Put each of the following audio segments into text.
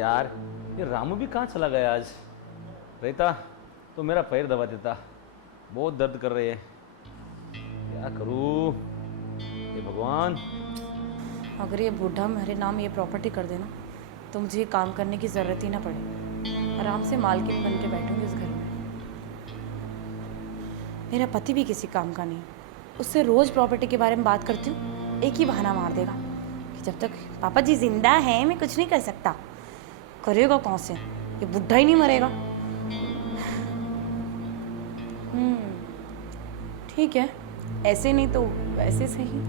यार, ये रामू भी कहाँ चला गया आज? रहता तो मेरा पैर दबा देता, बहुत दर्द कर रही है। क्या करूँ? ये भगवान। अगर ये बूढ़ा मेरे नाम ये प्रॉपर्टी कर देना तो मुझे ये काम करने की ज़रूरत ही ना पड़े। आराम से मालकिन बन के बैठूंगी इस घर में। मेरा पति भी किसी काम का नहीं, उससे रोज़ प्रॉपर्टी के बारे में बात करती हूँ, एक ही बहाना मार देगा कि जब तक पापा जी जिंदा हैं मैं कुछ नहीं कर सकता। करेगा कौन से? ये बुढ़ा ही नहीं मरेगा। ठीक है, ऐसे नहीं तो वैसे सही,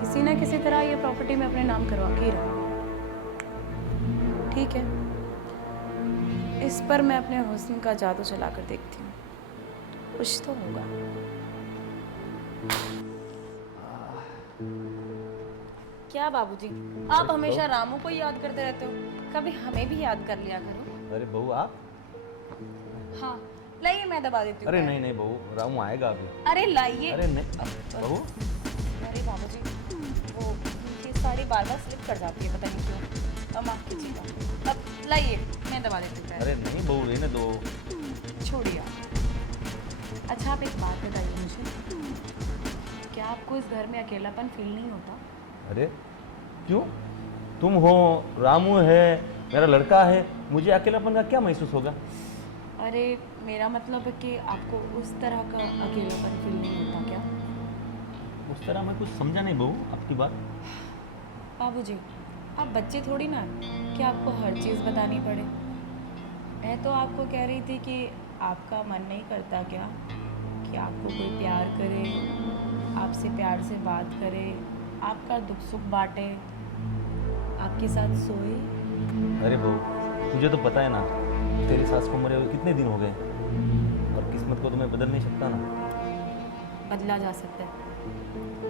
किसी ना किसी तरह ये प्रॉपर्टी में अपने नाम करवा के ही रहूँगी। ठीक है, इस पर मैं अपने हुस्न का जादू चला कर देखती हूँ, कुछ तो होगा। क्या बाबूजी, आप हमेशा रामू को याद करते रहते हो, कभी हमें भी याद कर लिया करो। अरे बहू आप? हाँ लाइए, मैं दबा देती हूँ। अरे नहीं नहीं बहू, रामू आएगा अभी। अरे लाइए। अरे नहीं बहू। अरे बाबूजी, वो ये साड़ी बार बार स्लिप कर जाती है, पता नहीं क्यों। अब माफ कीजिएगा, अब लाइए मैं दबा देती हूँ। अरे नहीं बहू, रहने दो। छोड़िए। अच्छा आप एक बात बताइए मुझे, क्या आपको इस घर में अकेलापन फील नहीं होता? अरे क्यों? तुम हो, रामू है, मेरा लड़का है, मुझे अकेलापन का क्या महसूस होगा? अरे मेरा मतलब है कि आपको उस तरह का अकेलापन फील नहीं होता क्या? उस तरह मैं कुछ समझा नहीं बहू आपकी बात। बाबूजी, आप बच्चे थोड़ी ना कि आपको हर चीज़ बतानी पड़े। मैं तो आपको कह रही थी कि आपका मन नहीं करता क्या कि आपको कोई प्यार करे, आपसे प्यार से बात करे, आपका दुख सुख बांटे, आपके साथ सोए। अरे बहू, तुझे तो पता है ना, तेरी सास को मरे हुए कितने दिन हो गए, और किस्मत को तो मैं बदल नहीं सकता ना। बदला जा सकता है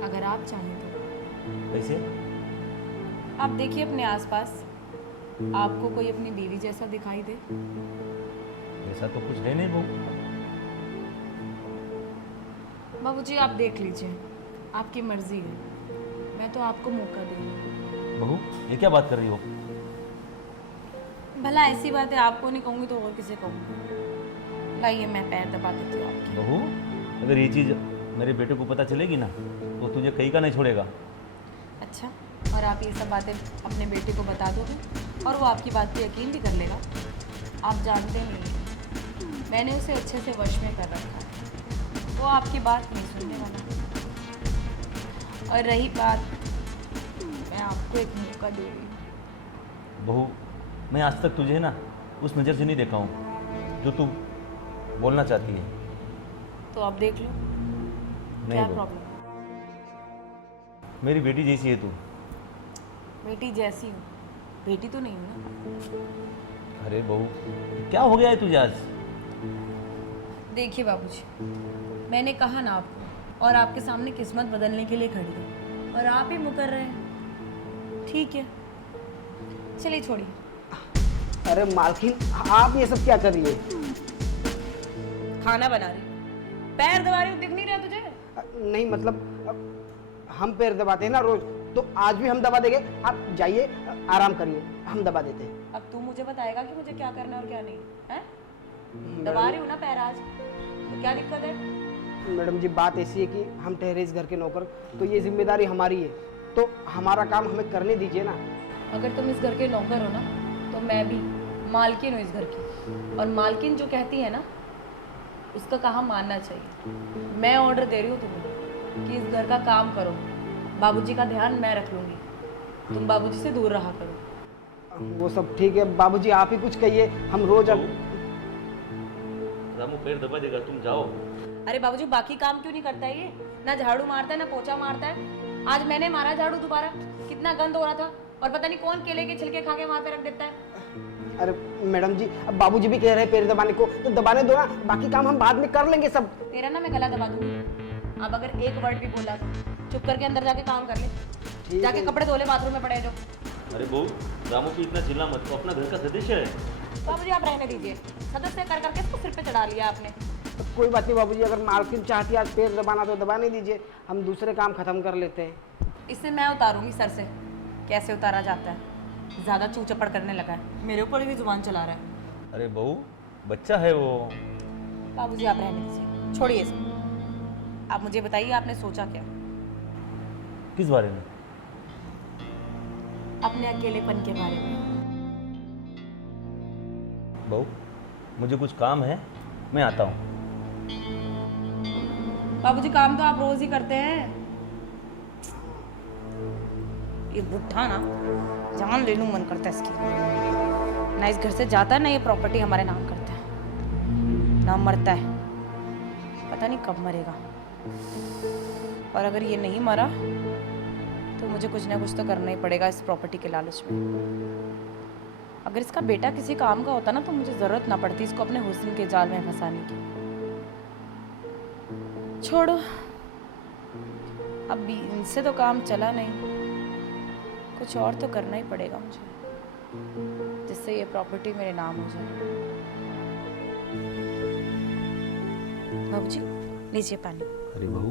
अगर आप चाहें तो। कैसे? आप देखिए अपने आसपास, आपको कोई अपनी बीवी जैसा दिखाई दे? ऐसा तो कुछ है नहीं बहू। बाबूजी आप देख लीजिए, आपकी मर्जी है, मैं तो आपको मौका दूंगी। बहू ये क्या बात कर रही हो? भला ऐसी बात है, आपको नहीं कहूँगी तो और किसे कहूँगी? लाइए मैं पैर दबा देती हूँ आपके। बहू अगर ये चीज़ मेरे बेटे को पता चलेगी ना तो तुझे कहीं का नहीं छोड़ेगा। अच्छा, और आप ये सब बातें अपने बेटे को बता दोगे और वो आपकी बात पे यकीन भी कर लेगा? आप जानते नहीं, मैंने उसे अच्छे से वश में कर रखा है, वो आपकी बात नहीं सुनने वाला। और रही बात, मैं आपको एक मौका दूंगी। बहू मैं आज तक तुझे ना उस नज़र से नहीं देखा हूँ जो तू बोलना चाहती है। तो आप देख लो, नहीं क्या बहू, प्रॉब्लम? मेरी बेटी जैसी है तू। बेटी जैसी हूँ, बेटी तो नहीं हूँ ना। अरे बहू क्या हो गया है तुझे आज? देखिए बाबूजी, मैंने कहा ना आपको, और आपके सामने किस्मत बदलने के लिए खड़ी है, और आप ही मुकर रहे हैं। ठीक है, चलिए छोड़िए। अरे मालकिन, आप ये सब क्या कर रही है? खाना बना रही हूँ, पैर दबा रही हूँ, दिख नहीं रहा तुझे? नहीं मतलब हम पैर दबाते हैं ना रोज, तो आज भी हम दबा देंगे। आप जाइए, आराम करिए, हम दबा देते हैं। अब तू मुझे बताएगा कि मुझे क्या करना है और क्या नहीं है? दबा रही हूँ ना पैर आज, तो क्या दिक्कत है? मैडम जी बात ऐसी है कि हम ठहरे इस घर के नौकर, तो ये जिम्मेदारी हमारी है, तो हमारा काम हमें करने दीजिए ना। अगर तुम इस घर के नौकर हो ना, तो मैं भी मालकिन हूँ इस घर की, और मालकिन जो कहती है ना उसका कहा मानना चाहिए। मैं ऑर्डर दे रही हूँ तुम्हें कि इस घर का काम करो, बाबूजी का ध्यान मैं रख लूँगी, तुम बाबूजी से दूर रहा करो। वो सब ठीक है बाबूजी, आप ही कुछ कहिए, हम रोज रामू पैर दबा देगा, तुम जाओ। अरे बाबूजी बाकी काम क्यों नहीं करता है ये? ना झाड़ू मारता है ना पोछा मारता है। आज मैंने मारा झाड़ू दोबारा, कितना गंद हो रहा था, और पता नहीं कौन केले के छिलके खा के वहाँ पे रख देता है। अरे मैडम जी, अब बाबूजी भी कह रहे हैं पैर दबाने को, तो दबाने दो ना, बाकी काम हम बाद में कर लेंगे सब। तेरा ना मैं गला दबा दूंगी, अब अगर एक वर्ड भी बोला तो चुप करके अंदर जाके काम कर ले, जाके कपड़े धो ले, बाथरूम में पड़े जो। अरे बहू रामू की इतना चिल्ला मत, तो अपना घर का सदस्य है। बाबूजी आप रहने दीजिए, सदस्य कर करके इसको सिर पे चढ़ा लिया आपने। तो कोई बात नहीं बाबूजी, अगर मालकिन चाहती है आज पैर दबाना तो दबाने दीजिए, हम दूसरे काम खत्म कर लेते हैं। इससे मैं उतारूंगी सर से, कैसे उतारा जाता है। ज़्यादा चू चपड़ करने लगा है, मेरे ऊपर भी जुबान चला रहा है। अरे बहू, बच्चा है वो। बाबूजी आप रहने दीजिए, छोड़िए इसको। आप मुझे बताइए आपने सोचा क्या किस बारे में? अपने अकेलेपन के बारे में? बहू, मुझे कुछ काम है, मैं आता हूँ। बाबूजी काम तो आप रोज ही करते हैं। ये बुढ़ा ना जान ले लूं मन करता है इसकी। ना इस घर से जाता है ना ये प्रॉपर्टी हमारे नाम करता है, ना मरता है, पता नहीं कब मरेगा। और अगर ये नहीं मरा तो मुझे कुछ ना कुछ तो करना ही पड़ेगा इस प्रॉपर्टी के लालच में। अगर इसका बेटा किसी काम का होता ना तो मुझे जरूरत ना पड़ती इसको अपने हुस्न के जाल में फंसाने की। छोड़ो, अब इनसे तो काम चला नहीं, कुछ और तो करना ही पड़ेगा मुझे जिससे ये प्रॉपर्टी मेरे नाम हो जाए। बाबूजी लीजिए पानी। अरे बहू,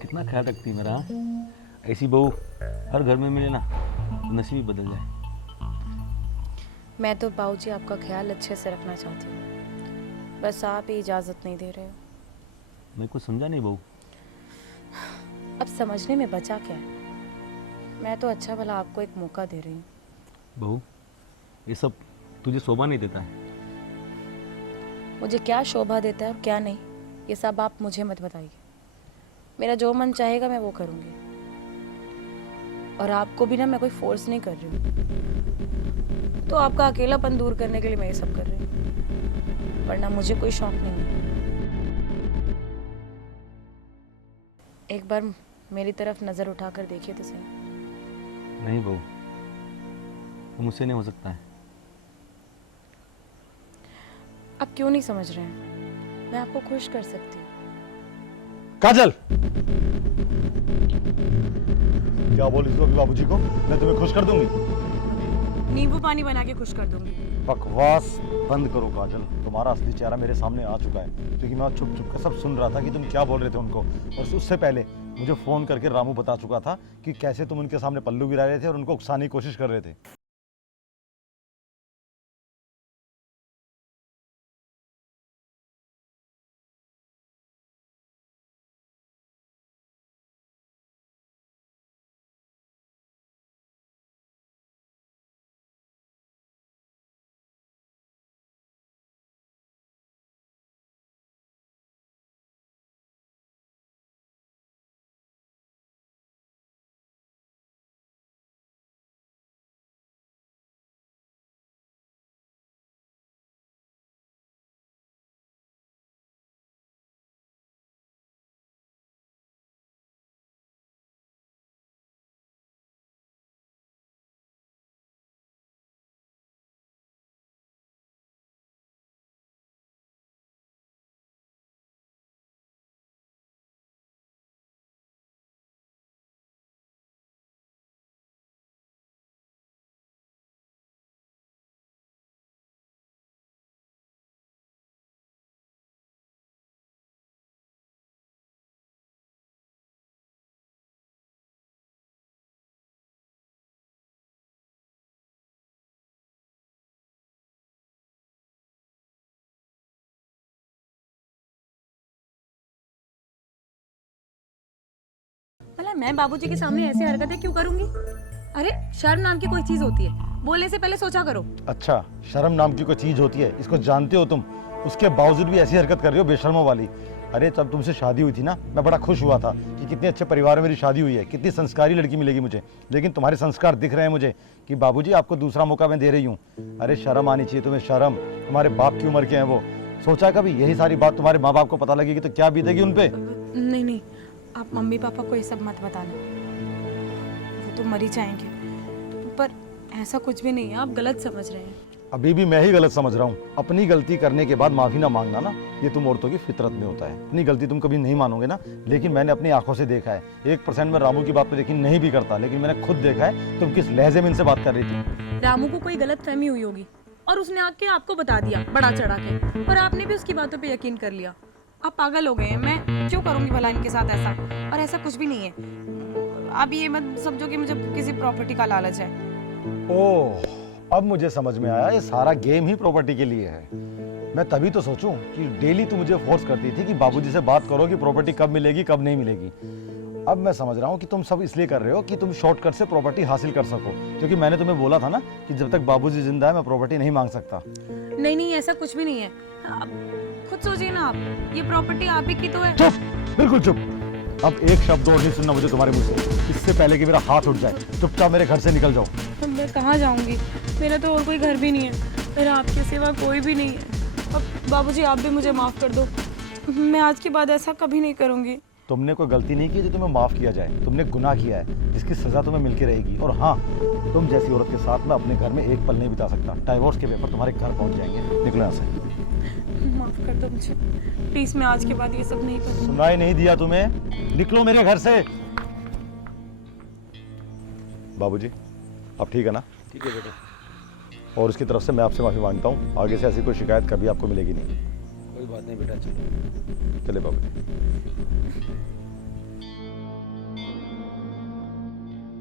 कितना ख्याल रखती है मेरा। ऐसी बहू हर घर में मिले ना, नसीब ही बदल जाए। मैं तो बाबूजी आपका ख्याल अच्छे से रखना चाहती हूँ, बस आप ही इजाज़त नहीं दे रहे हो। मेरे को समझा नहीं बहू। अब समझने में बचा क्या है? मैं तो अच्छा भला आपको एक मौका दे रही हूँ। बहू, ये सब तुझे शोभा नहीं देता है। मुझे क्या शोभा देता है और क्या नहीं, ये सब आप मुझे मत बताइए। मेरा जो मन चाहेगा मैं वो करूँगी, और आपको भी ना मैं कोई फोर्स नहीं कर रही हूँ। तो आपका अकेलापन दूर करने के लिए मैं ये सब कर रही हूँ, वरना मुझे कोई शौक नहीं है। एक बार मेरी तरफ नज़र उठाकर देखिए तो सही। नहीं बहू, वो मुझसे नहीं हो सकता है। आप क्यों नहीं समझ रहे हैं? मैं आपको खुश कर सकती हूँ। काजल, क्या बोली तू अभी बाबूजी को? मैं तुम्हें खुश कर दूंगी। नींबू पानी बना के खुश कर दूंगी। बकवास बंद करो काजल, तुम्हारा असली चेहरा मेरे सामने आ चुका है, क्योंकि मैं चुप चुप कर सब सुन रहा था कि तुम क्या बोल रहे थे उनको। और उससे पहले मुझे फोन करके रामू बता चुका था कि कैसे तुम उनके सामने पल्लू गिरा रहे थे और उनको उकसाने की कोशिश कर रहे थे। भला मैं बाबूजी के सामने ऐसी हरकतें क्यों करूंगी? अरे शर्म नाम की कोई चीज होती है, बोलने से पहले सोचा करो। अच्छा, शर्म नाम की कोई चीज होती है, इसको जानते हो तुम? उसके बावजूद भी ऐसी हरकत कर रही हो बेशर्मों वाली। अरे जब तुमसे शादी हुई थी ना, मैं बड़ा खुश हुआ था कि कितने अच्छे परिवार में मेरी शादी हुई है, कितनी संस्कारी लड़की मिलेगी मुझे। लेकिन तुम्हारे संस्कार दिख रहे हैं मुझे कि बाबूजी आपको दूसरा मौका मैं दे रही हूँ। अरे शर्म आनी चाहिए तुम्हें, शर्म। तुम्हारे बाप की उम्र के हैं वो। सोचा कभी यही सारी बात तुम्हारे माँ बाप को पता लगेगी तो क्या बीतेगी उन पे? नहीं नहीं, आप मम्मी पापा को ये सब मत बताना, वो तो मर ही जाएंगे। पर ऐसा कुछ भी नहीं है, आप गलत समझ रहे हैं। अभी भी मैं ही गलत समझ रहा हूँ। अपनी गलती करने के बाद माफी ना मांगना ना, ये तुम औरतों की फितरत में होता है। अपनी गलती तुम कभी नहीं मानोगे ना, लेकिन मैंने अपनी आंखों से देखा है। 1% में रामू की बात पे यकीन नहीं भी करता, लेकिन मैंने खुद देखा है तुम किस लहजे में इनसे बात कर रही थी। रामू को कोई गलत फहमी हुई होगी और उसने आके आपको बता दिया बड़ा चढ़ा के, और आपने भी उसकी बातों पे यकीन कर लिया। आप पागल हो गए हैं। मैं क्यों करूँगी भला इनके साथ ऐसा? और ऐसा कुछ भी नहीं है। आप ये मत समझो कि मुझे किसी प्रॉपर्टी का लालच है। ओह, अब मुझे समझ में आया, ये सारा गेम ही प्रॉपर्टी के लिए है। मैं तभी तो सोचूं कि डेली तू मुझे फोर्स करती थी कि बाबूजी से बात करो कि प्रॉपर्टी कब मिलेगी कब नहीं मिलेगी। अब मैं समझ रहा हूँ कि तुम सब इसलिए कर रहे हो कि तुम शॉर्टकट से प्रॉपर्टी हासिल कर सको, क्योंकि मैंने तुम्हें बोला था ना कि जब तक बाबूजी जिंदा है मैं प्रॉपर्टी नहीं मांग सकता। नहीं नहीं, ऐसा कुछ भी नहीं है। आप खुद सोचिए ना, आप ये प्रॉपर्टी आप ही की तो है। चुप, बिल्कुल चुप। अब एक शब्द और नहीं सुनना मुझे तुम्हारे मुंह से, इससे पहले कि मेरा हाथ उठ जाए। चुपचाप मेरे घर से निकल जाओ। मैं कहाँ जाऊँगी? मेरा तो और कोई घर भी नहीं है, मेरा आपके सिवा कोई भी नहीं है। अब बाबूजी आप भी मुझे माफ़ कर दो, मैं आज के बाद ऐसा कभी नहीं करूँगी। तुमने कोई गलती नहीं की जो तुम्हें माफ किया जाए, तुमने गुनाह किया है जिसकी सजा तुम्हें मिलके रहेगी। और हाँ, तुम जैसी औरत के साथ मैं अपने घर में एक पल नहीं बिता सकता। डाइवोर्स के पेपर तुम्हारे घर पहुंच जाएंगे। निकलो यहाँ से। माफ़ कर दो मुझे प्लीज़, मैं आज के बाद ये सब नहीं करूँगी। सुनाई नहीं दिया तुम्हें? निकलो मेरे घर से। बाबूजी, अब ठीक है ना? ठीक है बेटा। और उसकी तरफ से मैं आपसे माफी मांगता हूँ। आगे से ऐसी कोई शिकायत कभी आपको मिलेगी नहीं। कोई बात नहीं बेटा, चलो। चले बाबूजी।